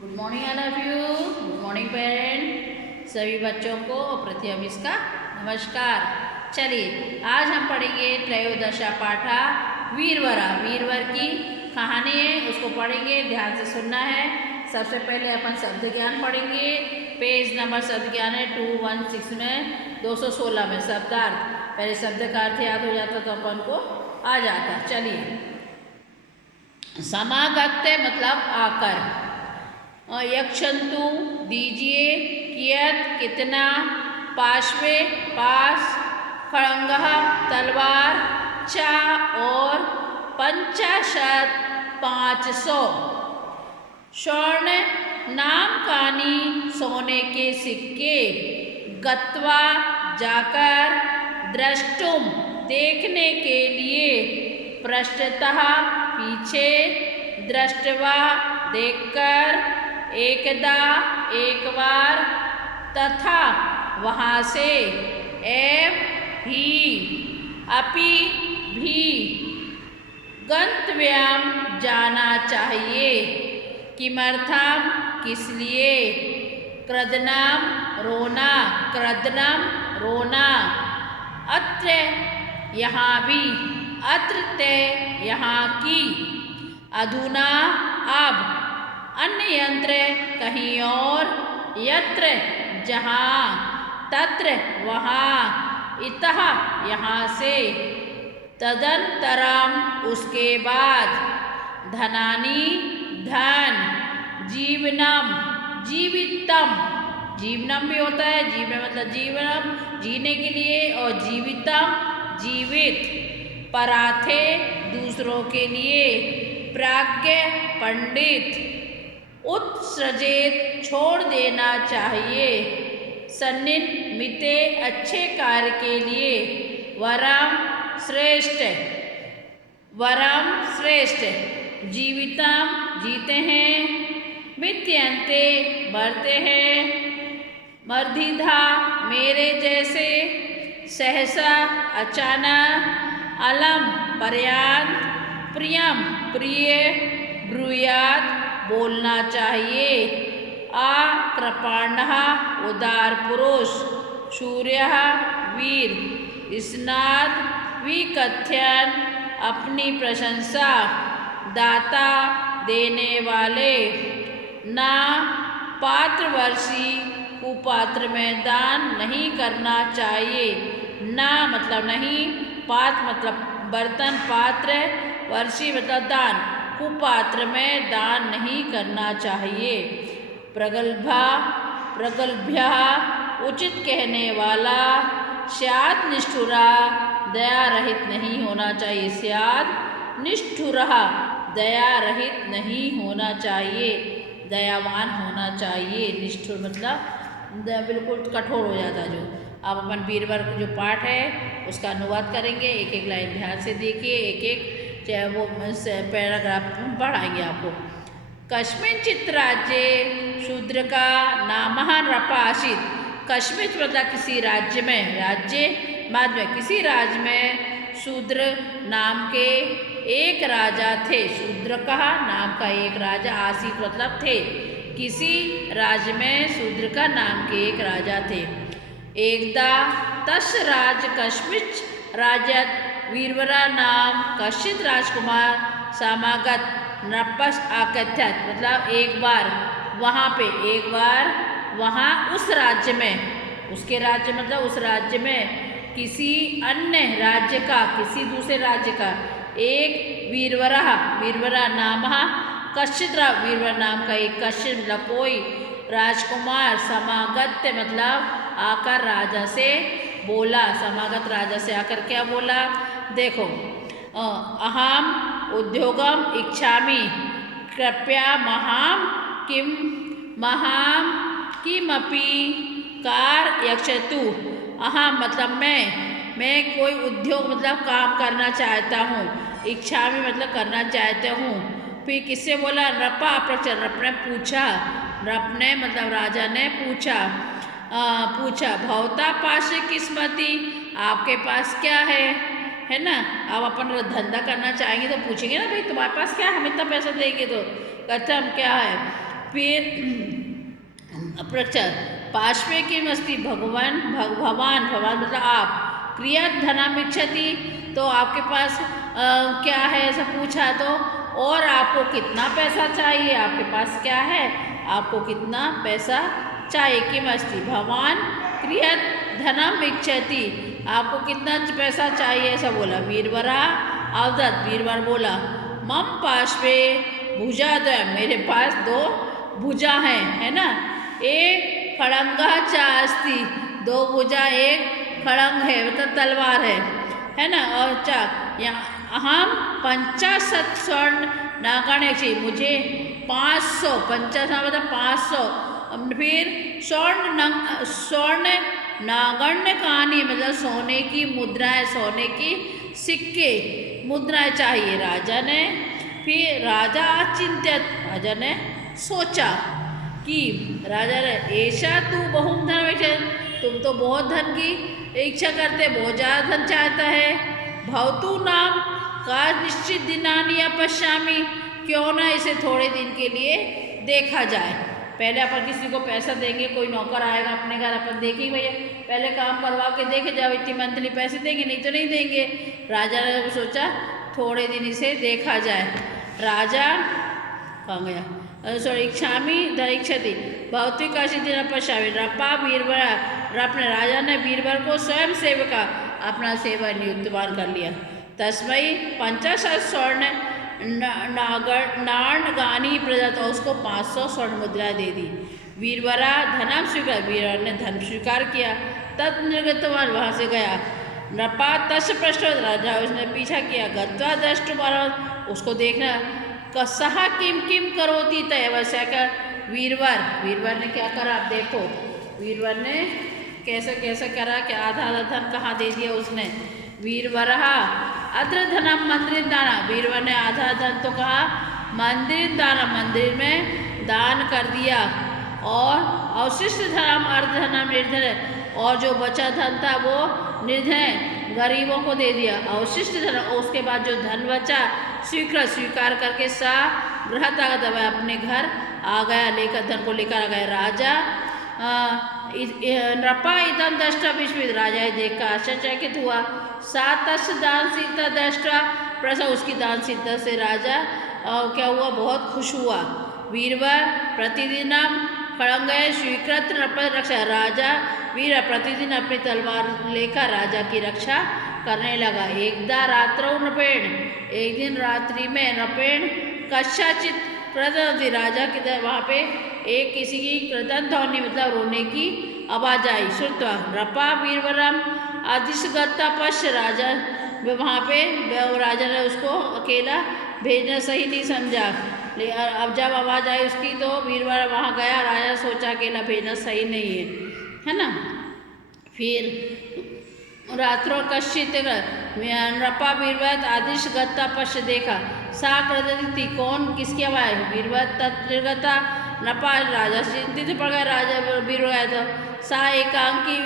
Good morning all of you. Good morning parent. सभी बच्चों को प्रथम मिस का नमस्कार। चलिए आज हम पढ़ेंगे त्रयोदशा पाठा वीरवरा। वीरवर की कहानी है, उसको पढ़ेंगे, ध्यान से सुनना है। सबसे पहले अपन शब्द ज्ञान पढ़ेंगे। पेज नंबर शब्द ज्ञान है 216 में 216 में शब्दार्थ। पहले शब्द का अर्थ याद हो जाता तो अपन को आ जाता। चलिए, समागत मतलब आकर। यक्षंतु दीजिए, कियत कितना, पार्श्वे पास, खड़ंगः तलवार, चा और 50 500, स्वर्ण नामकानी सोने के सिक्के, गत्वा जाकर, द्रष्टुम देखने के लिए, पृष्ठतः पीछे, दृष्टवा देखकर, एकदा एक बार, तथा वहाँ से, एव ही, अपि भी, गंतव्यम जाना चाहिए, किमर्थम किस लिए, क्रदनम रोना, क्रदनम रोना, अत्र यहाँ भी, अत्र ते यहाँ की, अधुना अब, अन्य यंत्र कहीं और, यत्र जहाँ, तत्र वहाँ, इतः यहाँ से, तदंतरम उसके बाद, धनानि धन, जीवनम जीवितम, जीवनम भी होता है, जीवन मतलब जीवनम जीने के लिए, और जीवितम जीवित, पराथे दूसरों के लिए, प्राज्ञ पंडित, उत्सृजेत छोड़ देना चाहिए, सन्निमिते अच्छे कार्य के लिए, वरम श्रेष्ठ, वरम श्रेष्ठ, जीवितम जीते हैं, मित्यन्ते मरते हैं, मर्धिधा मेरे जैसे, सहसा अचानक, अलम पर्याप्त, प्रियम प्रिय, ब्रूयात बोलना चाहिए, आकृपाणः उदार पुरुष, सूर्यः वीर, स्नाद विकथ्यन अपनी प्रशंसा, दाता देने वाले, ना पात्रवर्षी कुपात्र में दान नहीं करना चाहिए, ना मतलब नहीं, पात्र मतलब बर्तन पात्र, वर्षी मतलब दान, कुपात्र में दान नहीं करना चाहिए, प्रगल्भा प्रगल्भ्य उचित कहने वाला, स्याद निष्ठुरा दया रहित नहीं होना चाहिए, स्याद निष्ठुरा दया रहित नहीं होना चाहिए, दयावान होना चाहिए, निष्ठुर मतलब बिल्कुल कठोर हो जाता जो। अब अपन वीरवर जो पाठ है उसका अनुवाद करेंगे, एक एक लाइन ध्यान से देखिए, एक एक चाहे वो पैराग्राफ पढ़ाएंगे आपको। कस्मिंचित् राज्ये शूद्र का नाम नृपासीत्, कस्मिंच मतलब किसी राज्य में, राज्य बाद में किसी राज्य में शूद्र नाम के एक राजा थे, शूद्र का नाम का एक राजा, आसीत मतलब थे, किसी राज्य में शूद्र का नाम के एक राजा थे, एकदा तस् राज कस्मिंच राज्यत वीरवरा नाम कश्चित राजकुमार समागत नृपस् आकथ्यत, मतलब एक बार वहाँ पे, एक बार वहाँ उस राज्य में, उसके राज्य मतलब उस राज्य में, किसी अन्य राज्य का, किसी दूसरे राज्य का एक वीरवरा, वीरवरा नाम कश्चित, वीरवर नाम का एक कश्चित मतलब कोई राजकुमार, समागत मतलब आकर राजा से बोला, समागत राजा से आकर क्या बोला, देखो, अहम उद्योगम इच्छामि, कृपया महाम किम, महाम किमपि कारयक्षतु, अहम मतलब मैं कोई उद्योग मतलब काम करना चाहता हूँ, इच्छामि मतलब करना चाहता हूँ, फिर किससे बोला, नृपा प्रचर, नृप ने पूछा, नृप ने मतलब राजा ने पूछा, पूछा भवता पास किस्मती, आपके पास क्या है ना। अब अपन धंधा करना चाहेंगे तो पूछेंगे ना, भाई तुम्हारे पास क्या है, हम इतना पैसा देंगे तो, कहते हम क्या है, फिर प्रचार पार्श्वे की मस्ती भगवान मतलब आप। क्रिया धनमिच्छति, तो आपके पास क्या है ऐसा पूछा, तो और आपको कितना पैसा चाहिए, आपके पास क्या है, आपको कितना पैसा चाहिए। किमस्ति भगवान क्रिया धनमिच्छति, आपको कितना पैसा चाहिए ऐसा बोला। वीरवरा अवदत्, वीरवर बोला मम पार्श्वे भुजाद्वयम्, मेरे पास 2 भुजा हैं, है ना। एक खड़ंगा च अस्ति, 2 भुजा, एक खड़ंग है मतलब तलवार है ना। और चा हम 50 स्वर्ण नागण्य चाहिए, मुझे 500, 50 मतलब 500। फिर स्वर्ण नागण्य कहानी मतलब सोने की मुद्राएं, सोने की सिक्के मुद्राएं चाहिए राजा ने। फिर राजा चिंतित, राजा ने सोचा कि राजा ने ऐसा तू बहुत धन, तुम तो बहुत धन की इच्छा करते, बहुत ज़्यादा धन चाहता है। भवतु नाम का निश्चित दिनानी अपश्यामी, क्यों ना इसे थोड़े दिन के लिए देखा जाए। पहले अपन किसी को पैसा देंगे, कोई नौकर आएगा अपने घर, अपन देखेंगे भैया पहले काम करवा के देखे जाओ, इतनी मंथली पैसे देंगे, नहीं तो नहीं देंगे। राजा ने सोचा थोड़े दिन इसे देखा जाए। राजा कहाँ गया, सॉरी, इच्छामी धरिक्षति भौतिक दिन पश्चामी, रपा बीरबल, अपने राजा ने बीरबल को स्वयं सेवका अपना सेवा नियुक्तवान कर लिया। तस्मई 50 स्वर्ण नाणगानी प्रदत्त, और उसको 500 स्वर्ण मुद्रा दे दी। वीरवरा धनम स्वीकार, वीरवर ने धन स्वीकार किया। तत् निर्गतवान, वहाँ से गया। नपा तस् पृष्ठ, राजा उसने पीछा किया। गत्वा दृष्टुमार, उसको देखना। कसह किम किम करोती तय, वैसा कर वीरवर ने क्या करा, आप देखो वीरवर ने कैसे कैसे करा कि आधा आधा धन कहाँ दे दिया उसने। वीरवरहा अद्र धनम मंदिर दाना, वीरवर ने आधा धन तो कहा मंदिर दाना, मंदिर में दान कर दिया। और अवशिष्ट धनम अर्धधनम निर्धन, और जो बचा धन था वो निर्धन गरीबों को दे दिया। अवशिष्ट धन, उसके बाद जो धन बचा स्वीकार करके सा गृहतागत, अपने घर आ गया, लेकर धन को लेकर आ गया। राजा नृपा इदम दृष्टा विस्मित, राजा देखकर आश्चर्यचकित हुआ। सातश दानशीलता दृष्टा प्रसन्न, उसकी दानशीलता से राजा क्या हुआ, बहुत खुश हुआ। वीरवर प्रतिदिन खड़ंग स्वीकृत नृप रक्षा, राजा वीर प्रतिदिन अपनी तलवार लेकर राजा की रक्षा करने लगा। एकदा रात्रौ नृपेण, एक दिन रात्रि में नृपेण कस्याचित क्रदंति, राजा के वहाँ पे एक किसी की क्रदन ध्वनि मतलब रोने की आवाज आई। श्रुत्वा नृपा वीरवरम अधिशगता पश्य, राजा वहाँ पे राजा ने उसको अकेला भेजना सही नहीं समझा। अब जब आवाज़ आई उसकी तो वीरवर वहाँ गया, राजा सोचा अकेला भेजना सही नहीं है ना। फिर रात्रों कश्चित नृपा वीरवत आदिश गत्ता पश्य देखा। सा कृदंती, कौन किसकी आवाज़, वीरवत तत्गता नृपा, राजा चिंतित पड़ गया। राजा वीर गया था। सा एकांकी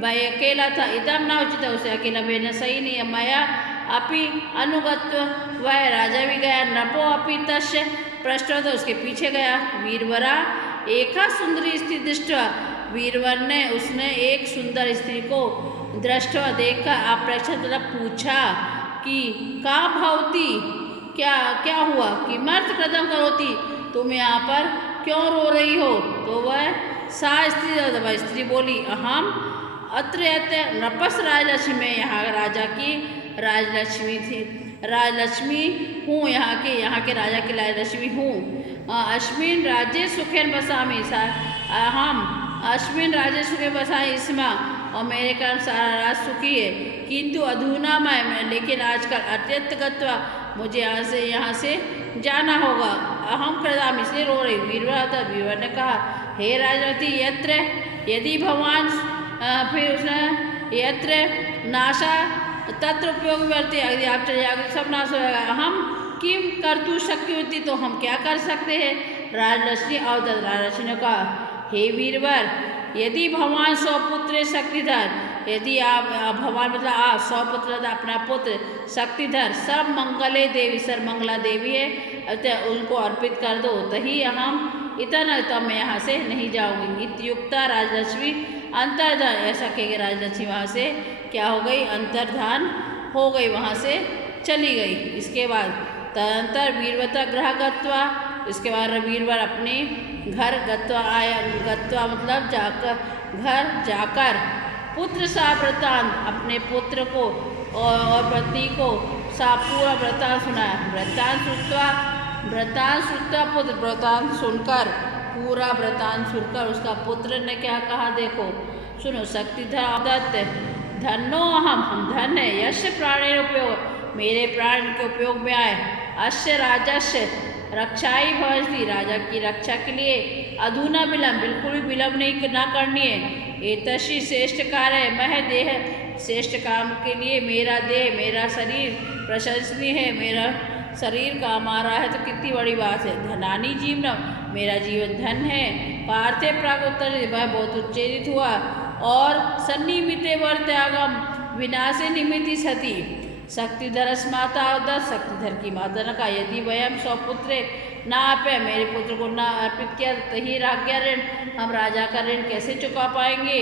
भाई अकेला था। इदम ना उचित, उसे अकेला भेजना सही नहीं है। माया अपि अनुगत्व, वह राजा भी गया। नपो अपि तस्य पृष्ठ, तो उसके पीछे गया। वीरवरा एका सुंदरी स्त्री दृष्टवा, वीरवर ने उसने एक सुंदर स्त्री को दृष्टवा देखकर अप्रेक्षित मतलब पूछा कि का भवती, क्या हुआ, कि मर्द कदम करोती, तुम यहाँ पर क्यों रो रही हो। तो वह सा स्त्री बोली, अहम अत्र नपस राजलक्ष्मी, में यहाँ राजा की राजलक्ष्मी थी, राजलक्ष्मी हूँ, यहाँ के राजा की राजलक्ष्मी हूँ। अश्विन राज्य सुखेन बसामी, हम अश्विन राज्य सुखे बसाए इसमें, और मेरे कारण सारा राज सुखी है। किंतु अधूना मैं, लेकिन आजकल अत्यंत गत्वा, मुझे यहाँ से जाना होगा। अहम कृदाम, इसलिए रो रही। वीरवर ने कहा, हे राजवती, यत्र यदि भगवान, फिर उसने यत्र नाशा तत्र उपयोग वर्ती, यदि आप चले जाओगे सब नाश हो जाएगा। हम किम कर्तु शक्तिवती, तो हम क्या कर सकते हैं। राजलक्ष्मी अवदत्त, राजलक्ष्मी ने कहा, हे वीरवर, यदि भगवान स्वपुत्र शक्तिधर, यदि आप भगवान मतलब आप स्वपुत्र अपना पुत्र शक्तिधर, सब मंगले देवी, सर्वमंगला देवी है, उनको अर्पित कर दो, तही हम इतना तो मैं यहाँ से नहीं जाऊँगी। इत्युक्ता राजलक्ष्मी अंतर्धान, ऐसा कहेगी राजलक्ष्मी वहाँ से क्या हो गई, अंतर्धान हो गई, वहाँ से चली गई। इसके बाद तदंतर वीरवता गृह गत्वा, इसके बाद वीरवर अपने घर गत्वा आया, गत्वा मतलब जाकर, घर जाकर पुत्र सा वृतांत, अपने पुत्र को और पत्नी को सा पूरा वृतांत सुनाया। वृतांत श्रुत्वा पुत्र, वृतांत सुनकर, पूरा वृतांत सुनकर उसका पुत्र ने क्या कहा, देखो सुनो। शक्तिधर दत्त, धन्नो हम धन है, यश प्राणेर उपयोग, मेरे प्राण के उपयोग में आए। अश्य राजस्य रक्षाई भवति, राजा की रक्षा के लिए अधुना विलंब, बिल्कुल भी विलंब नहीं ना करनी है। एतशी श्रेष्ठ कार्य, मह देह, श्रेष्ठ काम के लिए मेरा देह, मेरा शरीर प्रशंसनीय है, मेरा शरीर काम आ रहा है तो कितनी बड़ी बात है। धनानी जीवनम, मेरा जीवन धन है। पार्थे प्रागोत्तर, वह बहुत उच्चेजित हुआ। और सन्निमिते वर त्यागम, विनाशे निमिति सती, शक्तिधर माता दत्त, शक्तिधर की माता ने कहा यदि वयम स्वपुत्रे ना आपे, मेरे पुत्र को ना अर्पित किया तो ही राज्ञा ऋण, हम राजा का ऋण कैसे चुका पाएंगे।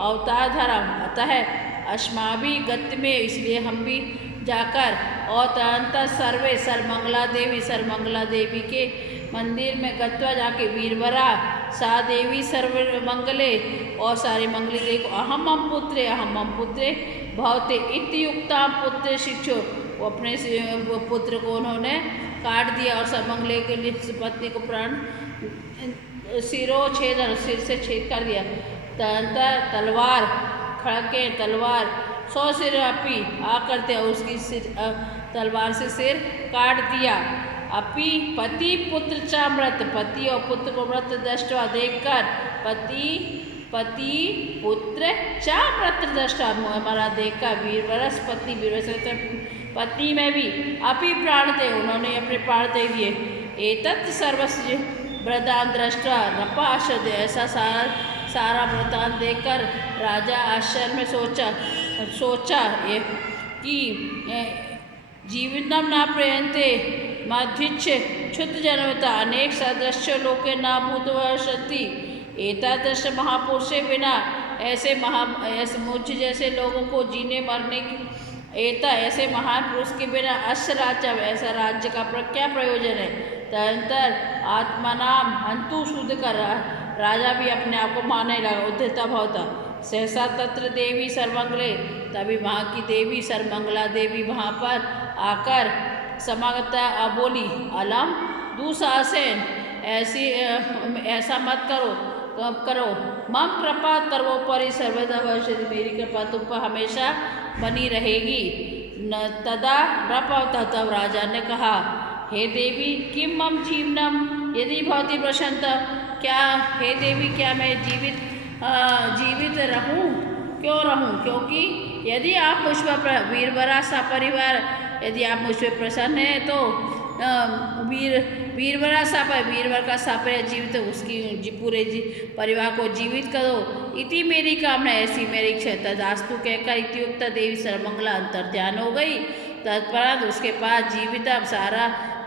अवतार धर्म, अतः अश्माभि गति में, इसलिए हम भी जाकर, और तदंतर सर्वे सर्वमंगला देवी के मंदिर में गत्वा जाके, वीरवरा सा देवी सर्व मंगले, और सारे मंगली देखो। अहम पुत्रे भवते इत्युक्ता पुत्र शिक्षो, वो अपने पुत्र को उन्होंने काट दिया और सर्वमंगले के लिए पत्नी को प्राण सिरोच्छेदन, सिर से छेद कर दिया। तदंतर तलवार खड़के, तलवार 100 सिर अपी आ करते, उसकी सिर तलवार से सिर काट दिया। अपि पति पुत्र चा मृत, पति और पुत्र को मृत दृष्टवा देखकर, पति पुत्र चा मृत दृष्टवा, हमारा देखकर, वीरवरस पत्नी, पत्नी में भी अपि प्राण थे, उन्होंने अपने प्राण दे दिए। एतत् सर्वस्व वृतांत दृष्टवा नपाशद, ऐसा सारा वृतांत देखकर राजा आश्चर्य में सोचा कि जीवितम न प्रयन्ते माध्विच्छ क्षुत जन्मता, अनेक सदस्य लोके न भूतवर्षति, एतादृश महापुरुषे बिना, ऐसे मुझ जैसे लोगों को जीने मरने की, ऐसे महान पुरुष के बिना अश्य राज्य, ऐसा राज्य का क्या प्रयोजन है। तदंतर आत्मनाम हंतु शुद्ध कर रहा, राजा भी अपने आप को मारने लगा। उद्धता भवता सहसा तत्र देवी सर्वमंगले, तभी वहाँ की देवी सर्वमंगला देवी वहाँ पर आकर समागता बोली, अलम दुशासन, ऐसा मत करो, मम कृपा सर्वोपरि सर्वदा वर्षति, मेरी कृपा तुम पर हमेशा बनी रहेगी। न तदा नृपवता, तब राजा ने कहा, हे देवी किम मम जीवनम यदि भवती प्रसन्नता, क्या हे देवी क्या मैं जीवित रहूं, क्यों रहूं, क्योंकि यदि आप मुझ पर वीरवरा सा परिवार, यदि आप मुझ पर प्रसन्न हैं तो वीरवरा सा पर, वीरवर का सा पर जीवित, उसकी पूरे परिवार को जीवित करो। इति मेरी कामना, ऐसी मेरी इच्छा। तदास्तु कहकर इत्युक्ता देवी सर्वमंगला अंतर्ध्यान हो गई। तत्परांत उसके पास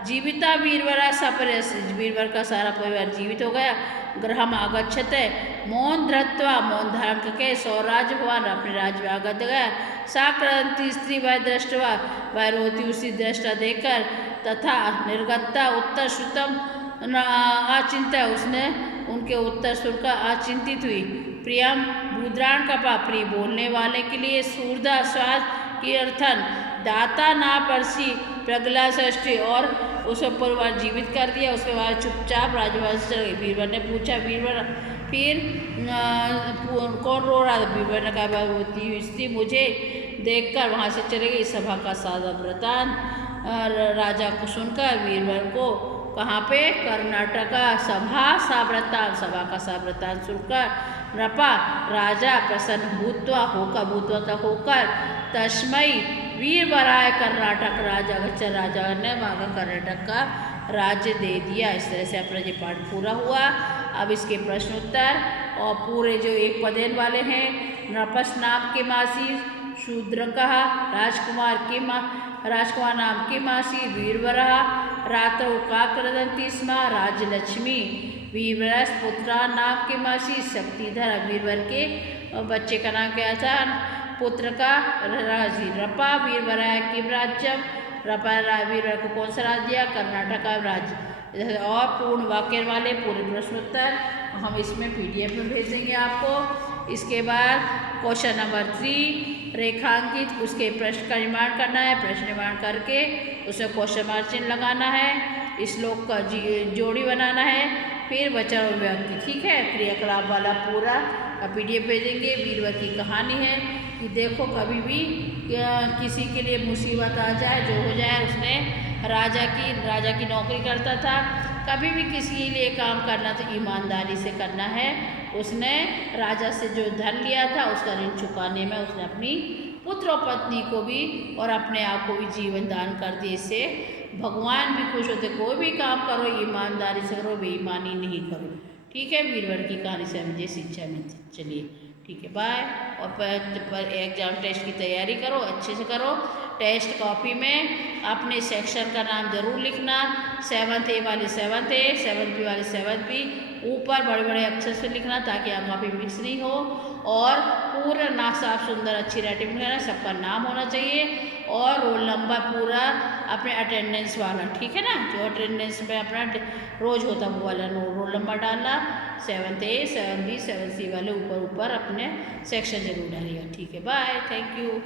जीविता वीरवरा सा पर, वीरवर का सारा परिवार जीवित हो गया। गृहम आगच्छत, मौन धृत्वा, मौन धारण करके स्वराज भवन, अपने राज्य में आगत गया। साक्रांति स्त्री वह दृष्टवा, वह रोती उसी दृष्टा देखकर, तथा निर्गता उत्तर श्रुतम आचिंता, उसने उनके उत्तर सुनकर आचिंतित हुई। प्रियम भूद्राण कपा, प्रिय बोलने वाले के लिए सूर्धा स्वाद की अर्थन, दाता ना परसी प्रगला षष्ठी, और उसे परिवार जीवित कर दिया। उसके बाद चुपचाप राजवास चल गई। बीरबल ने पूछा, बीरबल फिर कौन रो रहा था? बीरबल ने कहा, भगवती स्त्री मुझे देखकर वहाँ से चले गई। सभा का सादा वृतांत राजा को सुनकर बीरबल को कहाँ पे, कर्नाटका सभा सा वृतांत, सभा का सा वृतांत सुनकर नृपा राजा प्रसन्न होकर तस्मय वीरवराय कर्नाटक राजा, बच्चा राजा ने वहाँ का कर्नाटक का राज्य दे दिया। इस तरह से अपना ये पाठ पूरा हुआ। अब इसके प्रश्न उत्तर और पूरे जो एक पदेन वाले हैं, नृपस नाम के मासी शूद्र कहा, राजकुमार नाम की मासी वीरवरा, रात्रौ का क्रदंती स्म राजलक्ष्मी वीरवरस पुत्रा नाम के मासी शक्तिधर। वीरवर के बच्चे का नाम क्या था? पुत्र का राजी। रपा वीरवर किम राज्यम, रपा वीरवर को कौन सा राज्य दिया? कर्नाटक का राज्य। और पूर्ण वाक्य वाले पूरे प्रश्नोत्तर हम इसमें PDF में भेजेंगे आपको। इसके बाद क्वेश्चन नंबर 3 रेखांकित, उसके प्रश्न का निर्माण करना है। प्रश्न निर्माण करके उसमें क्वेश्चन मार्क चिन्ह लगाना है। श्लोक का जोड़ी बनाना है। फिर वचन और व्यक्ति, ठीक है, क्रियाकलाप वाला पूरा PDF भेजेंगे। वीरवर की कहानी है कि देखो कभी भी किसी के लिए मुसीबत आ जाए, जो हो जाए, उसने राजा की नौकरी करता था, कभी भी किसी के लिए काम करना तो ईमानदारी से करना है। उसने राजा से जो धन लिया था उसका ऋण चुकाने में उसने अपनी पुत्र और पत्नी को भी और अपने आप को भी जीवन दान कर दिए। इससे भगवान भी खुश होते। कोई भी काम करो ईमानदारी से करो, बेईमानी नहीं करो, ठीक है। वीरवर की कहानी से मुझे शिक्षा मिलती। चलिए ठीक है, बाय। और पर एग्जाम टेस्ट की तैयारी करो, अच्छे से करो। टेस्ट कॉपी में अपने सेक्शन का नाम जरूर लिखना। 7th A वाले 7th A, 7th B वाले 7th B, ऊपर बड़े बड़े अक्षर से लिखना ताकि आपका भी मिक्स नहीं हो। और पूरा ना साफ सुंदर अच्छी राइटिंग में लिखना, सबका नाम होना चाहिए और रोल नंबर पूरा अपने अटेंडेंस वाला, ठीक है ना, जो अटेंडेंस में अपना रोज होता वो वाला रोल नंबर डालना। 7th A, 7th B, 7th C वाले ऊपर अपने सेक्शन जरूर डालिएगा, ठीक है। Bye, thank you.